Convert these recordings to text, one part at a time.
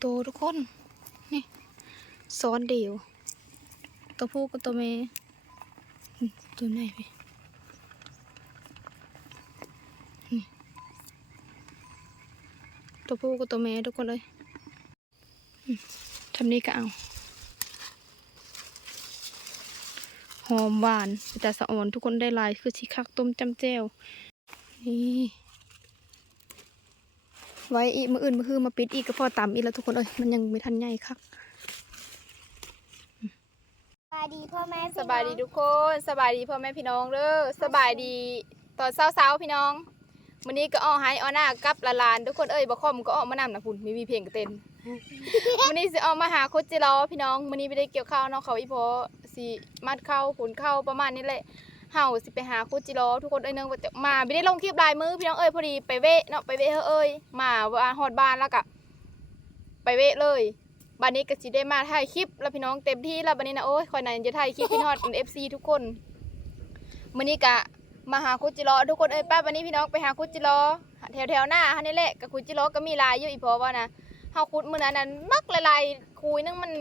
โตทุกคน นี่ซ้อนเดี่ยว ตัวผู้กับตัวแม่อืมตัวไหนพี่นี่ตัวผู้กับตัวแม่ทุกคนเลยทำนี้ก็เอา หอมหวานแต่สะอ่อนทุกคนได้ลายคือชิคักต้มจำแจ่วนี่ ไว้อีกมืออื่นมือคือมาปิดอีกก็พอต่ำอีกแล้วทุกคนเอ้ยมันยังไม่ทันใหญ่คักสบายดีพ่อแม่สบายดีทุกคนสบายดีพ่อแม่พี่น้องเด้อสบายดีตอนเช้าๆพี่น้องวันนี้ก็อ้อไฮอ้อหน้ากับละลานทุกคนเอ้ยบ่คอมก็อ้อมานำนะพุ่นมีมีเพลงก็เต้นวันนี้สิออกมาหาโคจิรอพี่น้องวันนี้ไม่ได้เกี่ยวข้าวเนาะเขาอีพอสิมัดเข้าผลเข้าประมาณนี้แหละ เฮาสิไปหาโคจิโรอทุกคนเอ้ยเนึงว่าจะมาไม่ได้ลงคลิปลายมือพี่น้องเอ้ยพอดีไปเวะเนาะไปเวะเฮ้อเอ้ยมาว่าฮอดบ้านแล้วก็ไปเวะเลยบัดนี้ก็สิได้มาถ่ายคลิปแล้วพี่น้องเต็มที่แล้วบัดนี้นะโอ้ยคอยไหนจะถ่ายคลิปพี่ฮอด FC ทุกคนมื้อนี้ก็มาหาคุจิโรอทุกคนเอ้ยป้าวันนี้พี่น้องไปหาคุจิโรอแถวแถวๆหน้าฮันนี่แหละกับคุจิโรอก็มีลายอยู่อีพอว่านะเฮาขุดมือนั้นนั้นมักลายๆคุยนึงมัน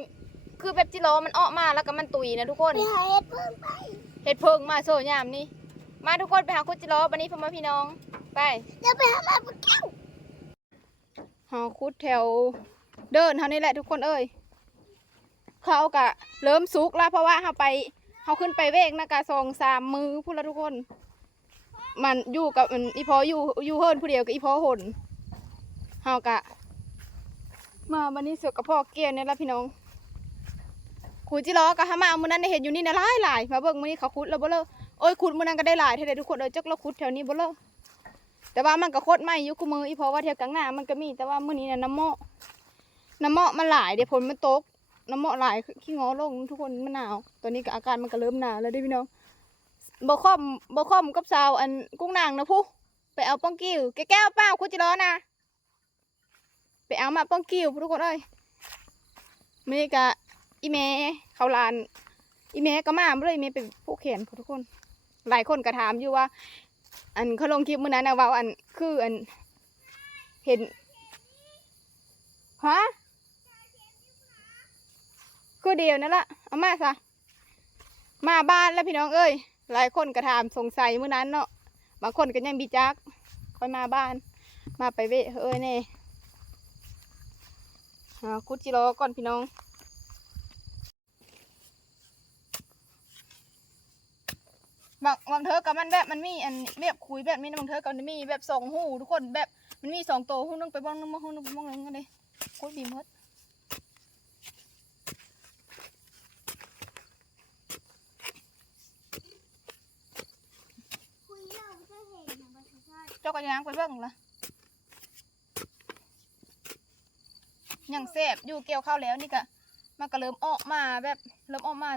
คือแบบจิโลมันออกมาแล้วก็มันตุยนะทุกคนไปหาเห็ดเพิ่มไป เห็ดเพิงมาโซยามนี่มาทุกคนไปหาคุดจิโลวันนี้พ่อแม่พี่น้องไปเดี๋ยวไปหามาปุ๊บแก้วหอคุดแถวเดินเฮานี่แหละทุกคนเอ้ยเขากะเริ่มสุกแล้วเพราะว่าเฮาไปเฮาขึ้นไปเวกนะกะสองสามมือพูดแล้วทุกคน มันอยู่กับมันอีพออยู่อยู่เฮิรนผู้เดียวกับอีพอหนเฮากะ มาวันนี้เสือกกับพ่อเกียร์เนี่ยละพี่น้อง ขุดจิล้อกะฮามามื้อนั้นเห็นอยู่นี่นะหลายหลายมาเบิ่งมื้อนี้เขาขุดแล้วบ่เลอโอ้ยขุดมื้อนั้นก็ได้หลายเท่าใดทุกคนเอ้ยจักเราขุดแถวนี้บ่เลอแต่ว่ามันก็โคตรใหม่อยู่กูมืออีเพอว่าแถวกลางหน้ามันก็มีแต่ว่ามื้อนี้น่ะน้ำเมาะน้ำเมาะมันหลายเดี๋ยวฝนมันตกน้ำเมาะหลายขี้งอลงทุกคนมันหนาวตอนนี้ก็อาการมันก็เริ่มหนาวแล้วด้พี่น้องบ่ค่อมบ่ค่อมกับสาวอันกุ้งนางนะผู้ไปเอาป้องกิ้วแก้วเปล่าขุดจิล้อนะไปเอามาป้องกิ้วทุกคนเอ้ยมื่อนี้กะ อีเมเขาลานอีเมก็มาเลยอีเมเป็นผู้เขียนทุกคน หลายคนก็ถามอยู่ว่า อันเขาลงคลิปเมื่อนั้นนะว่าอันคืออัน เห็นฮะคือเดียวนั่นละเอามาซะมาบ้านแล้วพี่น้องเอ้ยหลายคนก็ถามสงสัยเมื่อนั้นเนาะบางคนก็ยังบีจักค่อยมาบ้าน มาไปเวะเอ้ยแน่หาคุดจิโร่ก่อนพี่น้อง บางบางเธอกับมันแบบมันมีอันแบบคุยแบบนี้นะบางเธอกับมันมีแบบสองหูทุกคนแบบมันมีสองตัวหูนึงไปบ้องนึงมาหูนึงไปบ้องนึงกันเลยคุดบีมดคุยเราจะเห็นนะบัตรชาติเจ้าก็ยางไปเบิ่งละยังเสพอยู่เกี่ยวข้าวแล้วนี่กะมันก็เริ่มออกมาแบบเริ่มออกมา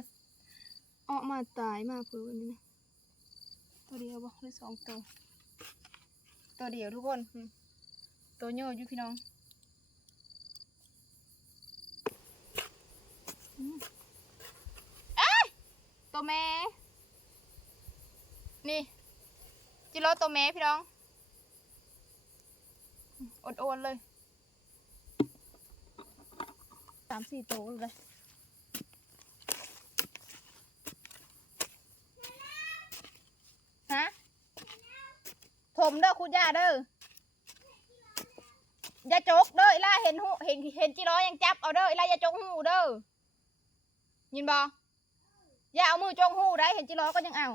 ออกมาตายมาเพื่อวันนี้นะ ตัวเดียวบ่หรือสองตัว ตัวเดียวทุกคน ตัวโยออยู่พี่น้องเอ้ยตัวแม่ นี่ จิโร่ตัวแม่พี่น้องอดโอนเลยสามสี่ตัวเลยฮะผ มเด้อคุณย่าเด้ออย่าจกเด้ออีล่าเห็นหูเห็นเห็นจิโร่ยังจับเอาเด้ออีล่าอย่าจกหูเด้อยินบออย่าเอามือจกหูได้เห็นจิโร่ก็ยังเอา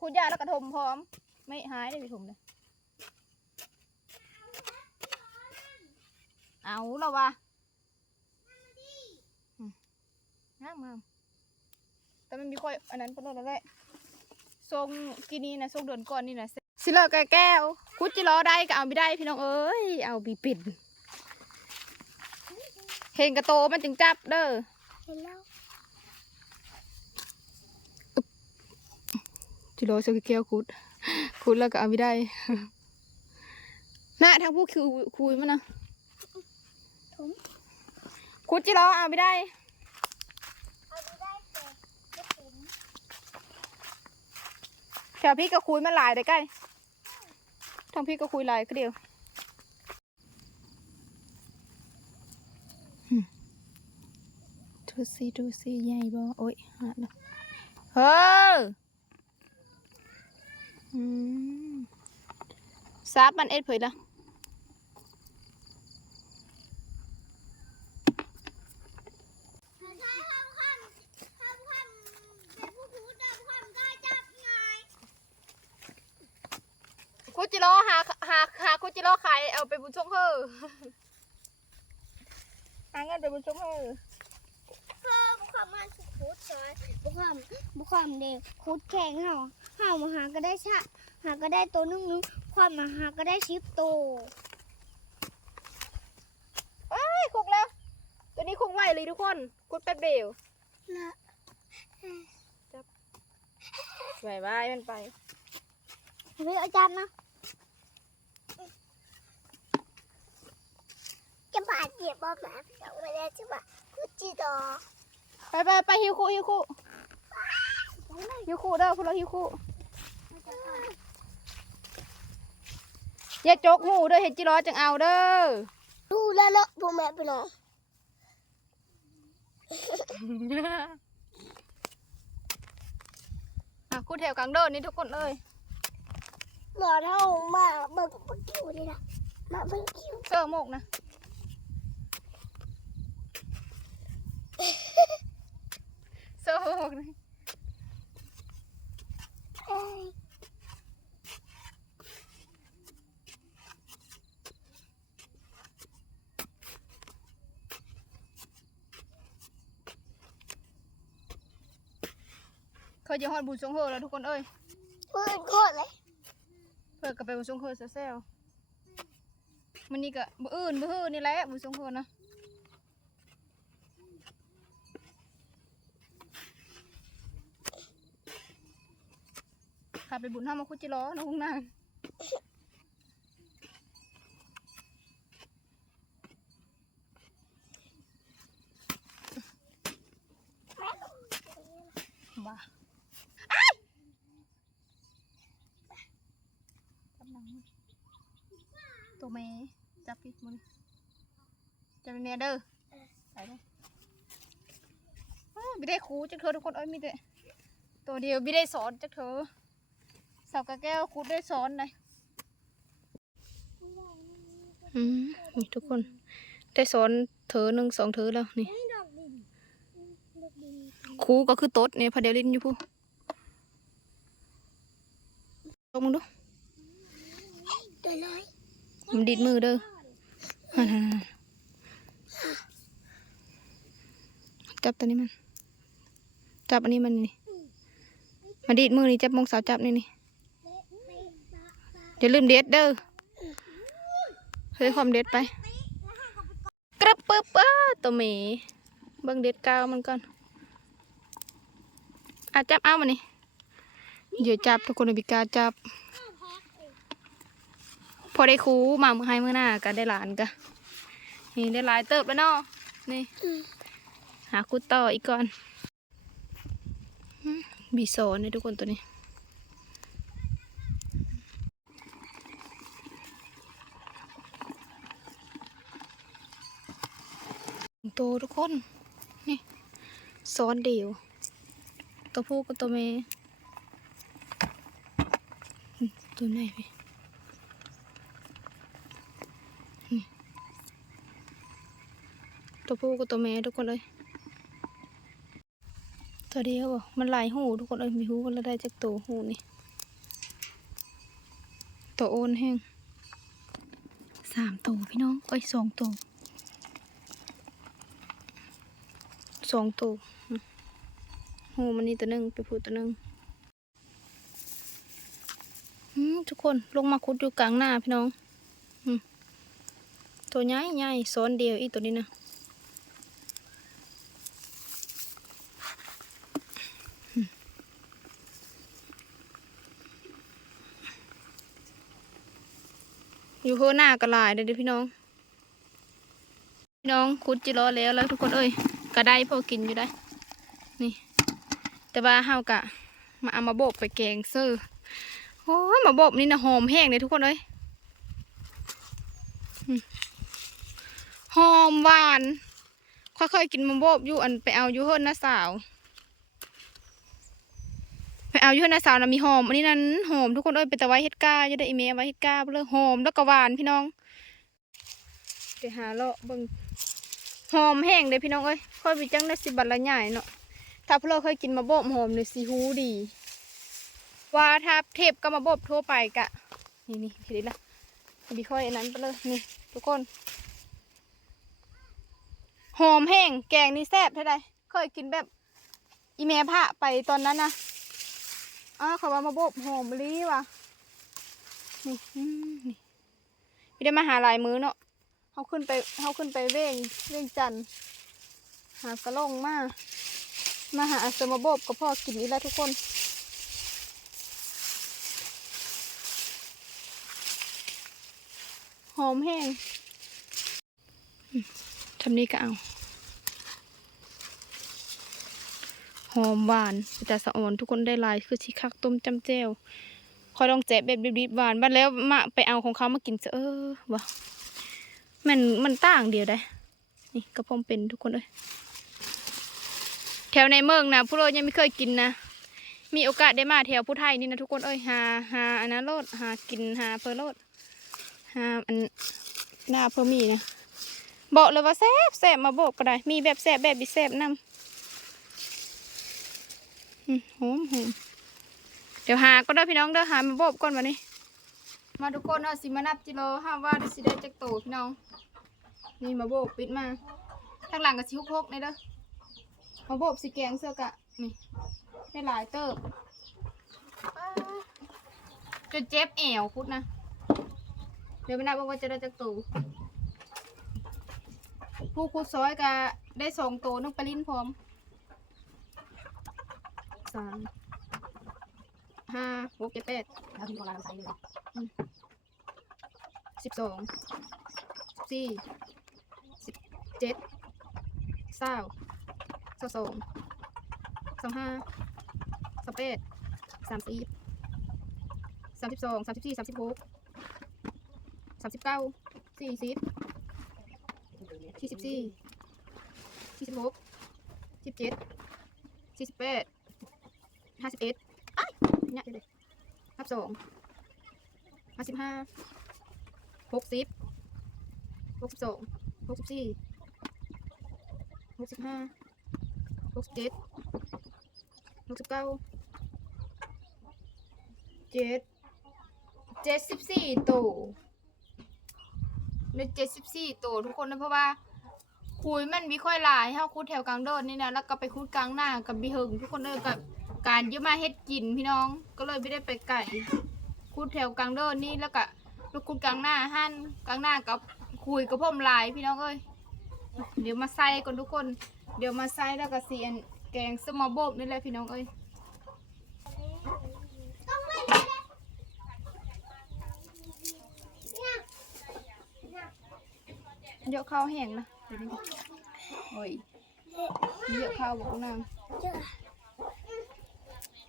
คุณยาแล้วกระทมพร้อม ไม่หายได้ไปถมเลยเอาแล้ววะอืมงามงามแต่มันมีค่อยอันนั้นเป็นอะไรแหละ ทรงกินนี่นะทรงเดือนก่อนนี่นะสิเลอแก้แก้วคุดจิรอได้ก็เอาไม่ได้พี่น้องเอ้ยเอาบีปิดเห็นกระโตมันจึงจับเด้อเห็นแล้วจิโร่สกิเกียวคุดคุดแล้วก็เอาไม่ได้น่ะทางผู้คุยคุยมันนะผมคุดจิโร่เอาไม่ได้ แถวพี่ก็คุยมาหลายได้ใกล้ทางพี่ก็คุยหลายก็เดียวดูสิดูสิใหญ่บ่โอ้ยหาแเฮ้อซับมันเอ็ดเผยละ จิโร่หาหาหาคุจิโร่ขายเอาไปบุญชงเฮอหาเงินไปบุญชงเฮอเพิ่มความมันสุดพูดซอยบุคคลบุคคลเด็กคูดแข่งเห่าเห่ามาหาก็ได้ชะหาก็ได้ตัวนึงนึงความมาหาก็ได้ชิปโตไอ้ยคุกแล้ว ตัวนี้คุกไวเลยทุกคนคุดแป๊บเดียวนะบายบายมันไปเฮ้ยอาจารย์นะ จะบาดเจ็บบ้างไหมเราไม่ได้จะบาดกูจีดอไปไปไปฮิวคุฮิวคุฮิวคุเด้อพวกเราฮิวคุอย่าจกหูเด้อเห็ดจิโร่จังเอาเด้อดูแลวเลอะพวกแม่ไปน้องอะคุดแถวกลางเดินนี่ทุกคนเลยหลอเท่ามาเบิ่งเบิ่งคิวนี่นะมาเบิ่งคิวเสื้อโมกนะ เสื้อโม กนะเอ้ยเขาจะฮอดบุญชงเฮอแล้วทุกคนเอ้ยเพื่อนโคตรเลยเพื่อกลับไปบุญชงเฮอเซลมันนี่ก็บ่อื่นบ่ฮือนี่แหละบุญชงเฮอนะ ขับไปบุญห้ามาคุจิล้อนะพุ่งนางบ้าจับหนังตัวเมย์จับพี่มันจับเนียเด้อไปเลยไม่ได้ครูจักเธอทุกคนเอ้ยมีแต่ตัวเดียวไม่ได้สอนจักเธอ สาวกะแก้วครูได้สอนเลยอืมนี่ทุกคน ได้สอนเธอหนึ่งสองเธอแล้วนี่ครูก็คือโต๊ดเนี่ยพาเดลินอยู่ผู้ลงมึงดูมันดีดมือเด้อจับตัวนี้มัน จับอันนี้มันนี่มาดีดมือนี่จับมงสาวจับนี่นี่ อย่าลืมเด็ดเด้อเฮ้ยความเด็ดไป กระปึ๊บอ้าตัวหมีเบิ่งเด็ดกาวมันก่อนอะจับเอามานี่เดี๋ยวจับทุกคนในบิกาจับ พอได้คูมาเมื่อให้เมื่อหน้าก็ได้หลานก็นี่ได้หลายเติบแล้วเนาะนี่หาครูต่ออีกก่อนบีโซนนี่ทุกคนตัวนี้ โตทุกคน นี่ซ้อนเดียว ตัวผู้กับตัวแม่อืมตัวไหนพี่ตัวผู้กับตัวแม่ทุกคนเลย ตัวเดียวมันหลายหูทุกคนเลยมีหูกันแล้วได้จากตัวหูนี่ ตัวโอนแห้งสามตัวพี่น้องเอ้ยสองตัว สองตัวอืมหูมันนี่ตัวหนึ่งไปพูตัวหนึ่งทุกคนลงมาคุดอยู่กลางหน้าพี่น้องอตัวใหญ่ใหญ่ซ้อนเดียวอีตัวนี้นะอยู่โคหน้ากระลายเด้อเด้อพี่น้อง พี่น้องคุดจิรอแล้วแล้วทุกคนเอ้ย ก็ได้พอกินอยู่ได้ นี่ แต่ว่าเฮากะ มาเอามาโบกไปแกงเซอร์โอ้ยมาโบกนี่นะหอมแห้งเลยทุกคนเอ้ยหอมหวานคเขาเคยกินมัมโบบอยู่อันไปเอาอยู่เฮิรนนะสาว ไปเอาอยู่เฮิรนนะสาวนะมีหอมอันนี้นั้นหอมทุกคนเอ้ยเป็นตะไว้เฮ็ดก้าจะได้อีเมลไว้เฮ็ดก้าเบลอหอมแล้วก็หวานพี่น้องเดี๋ยวหาเลาะเบิ่งหอมแห้งเลยพี่น้องเอ้ย ค่อยไปจังได้สิบัตรละใหญ่เนาะถ้าพวกเราเคยกินมาโบบหอมเลยสีหูดี ว่าถ้าเทปก็มาโบบทั่วไปกะ นี่นี่เห็นละดีค่อยอันนั้นไปเลยนี่ ทุกคน หอมแห้งแกงนี่แซ่บเท่าไรเคยกินแบบอีเมพะไปตอนนั้นนะอ้าวเขาว่ามาโบบหอมลิว่ะนี่นี่ไม่ได้มาหาลายมื้อเนาะเขาขึ้นไปเขาขึ้นไปเว้งเว้งจันทน์ หากระลงมา มาหาเสมบบกับพ่อกินอีกแล้วทุกคนหอมแห้งทำนี้ก็เอา หอมหวานแต่สะอ่อนทุกคนได้ลายคือชิคักต้มจำเจวคอยลองแจะแบบดิบๆหวานบ้านแล้วมาไปเอาของเขามากินเอะเออวะมันมันต่างเดียวได้ นี่กระพมเป็นทุกคนเลย แถวในเมืองนะผู้โรยังไม่เคยกินนะ มีโอกาสได้มาแถวผู้ไทยนี่นะทุกคนเอ้ยหาหาอันนั้นโลดหากินหาเพอโลดหาอันหน้าเพอมีนะบอกเลยว่าแซ่บแซ่บมาบอกก็ได้ มีแบบแซ่บแบบบิแซ่บนำอืมหอมหอมเดี๋ยวหาก็ได้พี่น้องเด้อหามาบบก่อนวันนี้ มาทุกคนเอาสิมานับจิโลห้าว่าด้สิได้จักโตพี่น้อง นี่มาโบกปิดมาทางหลังก็ชิฮกๆนี่เด้อ มาโบสิแกงเสื้อกะนี่ได้หลายเติบจนเจ็บแอวคุดนะ เดี๋ยวไปนับว่าจะได้จักโตผู้คุดซอยกะได้สองโตน้องปลาลิ้นพร้อมสามห้าหกเจ็ดแปดแล้วพี่โบราณใส่เลยสิบสองสิบสี่สิบเจ็ดเศร้า เศร้าสองสองห้าสามแปดสามสิบสามสิบสองสามสิบสี่สามสิบหกสามสิบเก้าสี่สิบสี่สิบสี่สี่สิบหกสิบเจ็ดสี่สิบแปดห้าสิบเอ็ดอ้เนี่ยเดี๋ยวๆทับสองห้าสิบห้าหกสิบหกสิบสองหกสิบสี่หกสิบห้า หกสิบเจ็ดหกสิบเก้าเจ็ดเจ็ดสิบสี่ตัวในเจ็ดสิบสี่ตัวทุกคนนะเพราะว่าคุยมันมีค่อยหลายเฮาคุดแถวกลางโดดนี่นะแล้วก็ไปคุดกลางหน้ากับบีเฮิงทุกคนเออกับการเยอะมาเฮ็ดกินพี่น้อง ก็เลยไม่ได้ไปไก่คุดแถวกลางโดดนี่แล้วก็ลูกคุดกลางหน้าหั่นกลางหน้ากับคุยกับพ่อมลายพี่น้องเอ้ยเดี๋ยวมาใส่ก่อนทุกคน เดี๋ยวมาใส่แล้วก็เสียนแกงสมอโบบนี่แหละพี่น้องเอ้ยต้องไม่ได้เนี่ยเยอะข้าวแห้งนะเดี๋ยวนี้โอ้ยเยอะข้าวบอกนางเจอ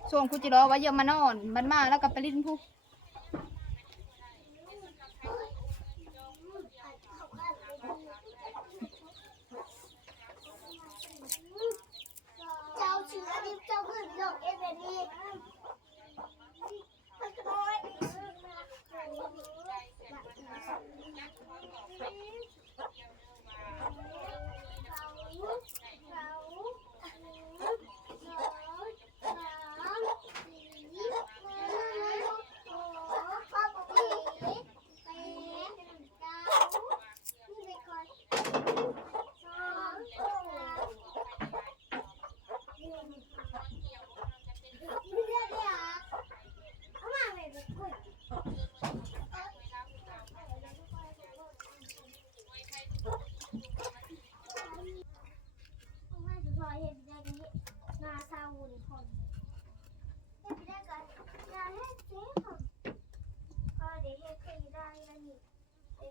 ช่วงคุจิรอว่าเยอะมานอนมันมาแล้วก็ไปลิ้นผู้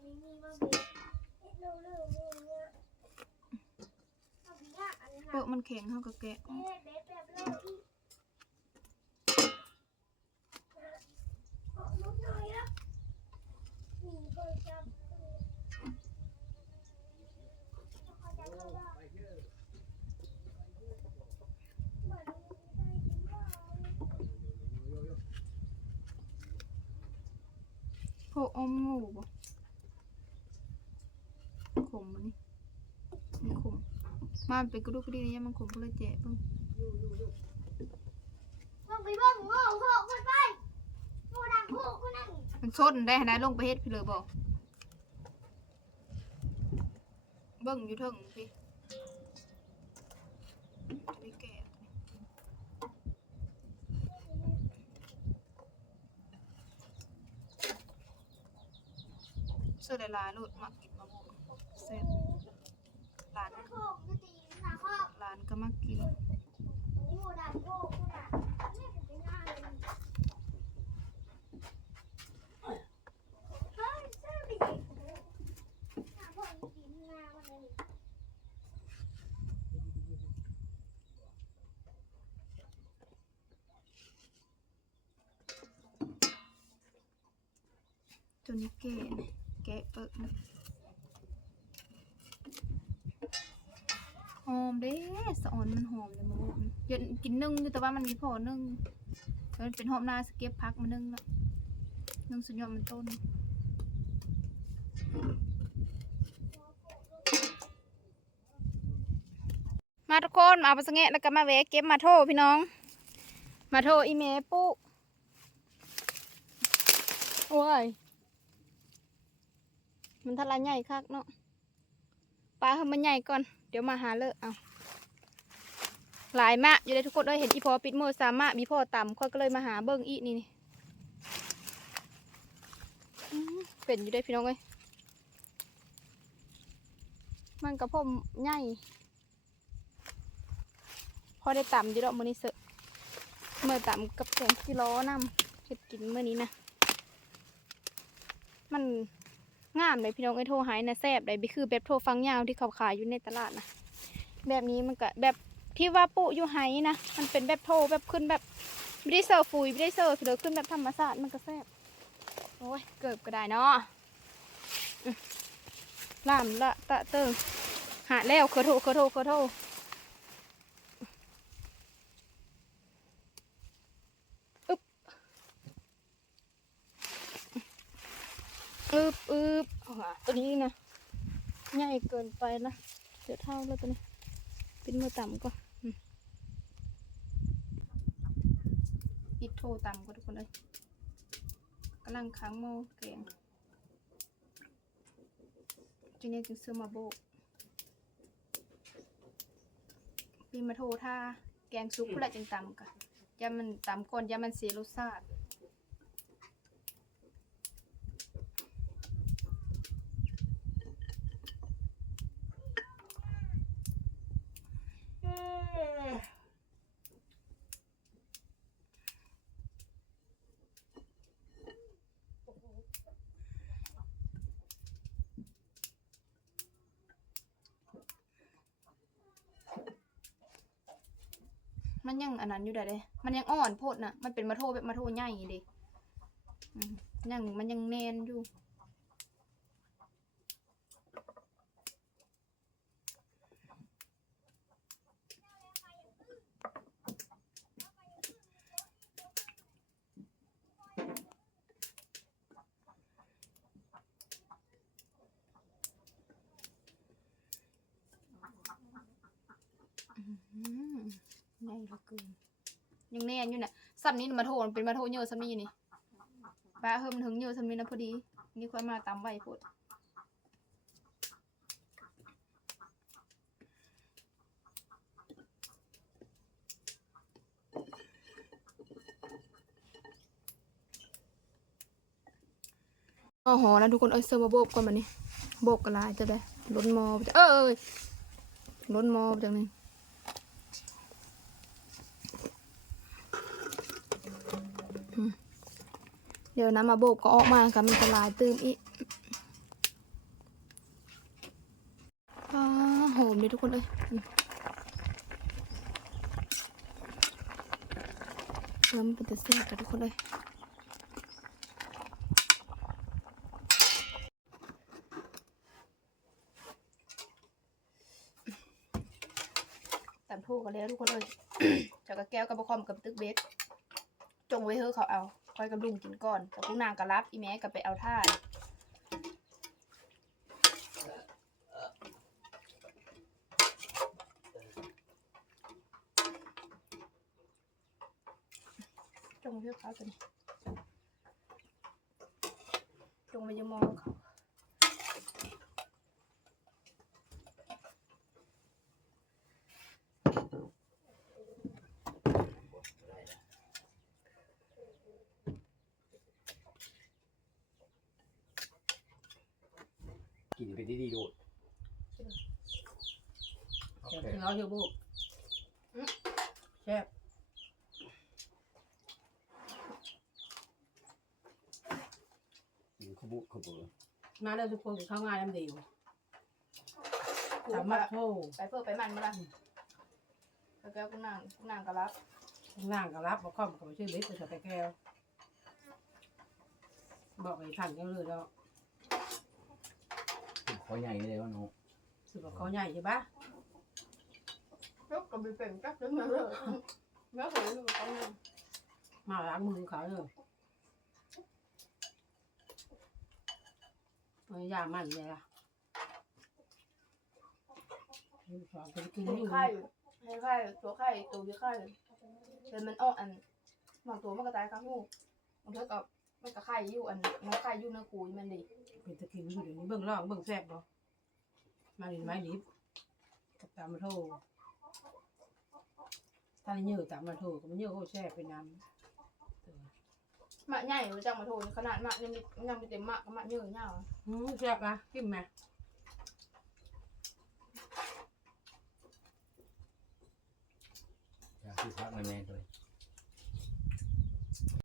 เปลือกมันแข็งเท่ากับแกะอออมงูบ่ ขมมันนี่มันขมมามันเป็นกระดูกกระดิ่งเนี่ยมันขมก็เลยแจะเบิ่งลงไปเบิ่งโง่โง่คนไปโง่ดังโง่คนนั่นมันชนได้ขนาดลงไปเฮ็ดพี่เลยบอกเบิ่งอยู่เทิงพี่ไปแกะเสื้อลายๆโลดมักกินมะม่วงแซ่บหลานโง่จะตีหน้าข้อหลานก็มักกินโง่ดังโง่คนน่ะนี่จะเป็นหน้าเลยเฮ้ยเอไปดิหน้าพ่อจริงๆหน้ามันเลยจนนี้แกะนะแกะเปิกนะหอ มเด้สะออนมันหอมเลยมูยันกินนึ่งอยู่แต่ว่ามันมีพอนึ่งมันเป็นหอมนาสเก็บพักมานึ่งละนึ่งสุดยอดมันต้นมาทุกคนมาเอาไปสงแงะแล้วก็มาแวะเก็บมาโทพี่น้อง มาโทอีเมปุ๊โอ้ย มันทะลายใหญ่คักเนาะปลาให้มันใหญ่ก่อน เดี๋ยวมาหาเลอะเอาหลายมะอยู่เลยทุกคนเอ้ยเห็นอีพอปิดมือสามะมีพ่อต่ำข้อยก็เลยมาหาเบิ้งอีนี่นี่เป็นอยู่ได้พี่น้องเอ้ยมันกระผมใหญ่พอได้ต่ำอยู่ดอกมือนี้เสอะเมื่อต่ำกับแกงกิโลน้ำเห็ดกินเมื่อนี้นะมัน งามเลยพี่น้องไอ้โทรหายนะแซบเลยไปคือแบบโทรฟังยาวที่เขาขายอยู่ในตลาดนะแบบนี้มันก็แบบที่ว่าปุอยู่ไห้นะมันเป็นแบบโทรแบบขึ้นแบบไม่ได้เสิร์ฟุยไม่ได้เสิร์ฟเลยขึ้นแบบธรรมชาติมันก็แซบโอ้ยเกิบก็ได้เนาะอืมล่ามละตะเติงหาแล้วเคอโทรเคอโทรเคอโทรอึ๊บ อึบอึบตัวนี้นะใหญ่เกินไปนะเดี๋ยวเท่าแล้วตัวนี้เป็นมือต่ำก็อืมปิดโทรต่ำก็ทุกคนเลยกำลังค้างโมแกงจีเนียจึงซื้อมาโบกปีมาโทรท่าแกงซุปเพื่อจึงต่ำกะยามันต่ำก่อนยามันเสียรสชาติ ยังอันนั้นอยู่ได้เลยมันยังอ่อนโพดน่ะ มันเป็นมะโทแบบมะโทใหญ่เดิอืมยังมันยังแนนอยู่ อืมใหญ่เหลือเกินยังแน่นอยู่เนี่ยซับนี้มาโทนเป็นมาโทเยอะซับนี้นี่ป้าเฮิมถึงเยอะซับนี้นะพอดี นี่ค่อยมาตามไว้พูดอ๋อหอแล้วทุกคนเอ้ยเซอร์มาโบกก่อนมานี่โบกกระลายจะได้ล้นมอจะเอ้ยล้นมอจังนี้ ดี๋ยวน้ำมาโบกก็ออกมาค่ะมันจะลายตื้มอีกอ่าหอมดีทุกคนเลยอืมแล้วมันเป็นตะเสียบทุกคนเลยตามทูกกันแล้วทุกคนเลยจากกระแก้วกับบะคอมกับตึกเบสจงไว้เฮ้อเขาเอา คอยกับลุงกินก่อนแต่คุณนางก็รับอีแม่ก็ไปเอาท่าจงเลือกเขาตัน แซ่บที่เราอยู่บุแซ่บกินขบุขบุมาแล้วทุกคนเข้างานน้ำเดียวกูสาไปมารถโทรไปเพื่อไปมันมาละแล้วแก้วกูนั่งกูนั่งก็รับนั่งก็รับบอกข้อมกับชื่อเล็กไปสไปแก้วบอกไอ้ท่านยังเลยแล้วขอใหญ่เลยว่าน้อง สุดว่าเขาใหญ่ใช่ปะยกกับไปเป็นกักจนมาเลยแล้วเห็นมันก็นั่งมาล้างมือเขาเลยเอายามันเลยล่ะสองคนกินให้อยู่ไข่ให้ไข่ตัวไข่ตัวที่ไข่เป็นมันอ้ออันบางตัวมันก็ตายข้างหูบางเท่ากับมันก็ไข่อยู่อันมันไข่อยู่ในคูยมันดีเป็นตะกินอยู่เดี๋ยวนี้เบิ่งร่องเบิ่งแซ่บบ่ มาดินไม้ดิบกับตามมาโทษถ้าเนื้อตามมาโทษก็มันเนื้อโอ้แซ่บเป็นน้ำมะใหญ่รู้จักมาโทนขนาดมะยังมียังมีเต็มมะก็มะเยอะเงี้ยอืมแซ่บอะกินไหมอยากที่พักมาแม่เลย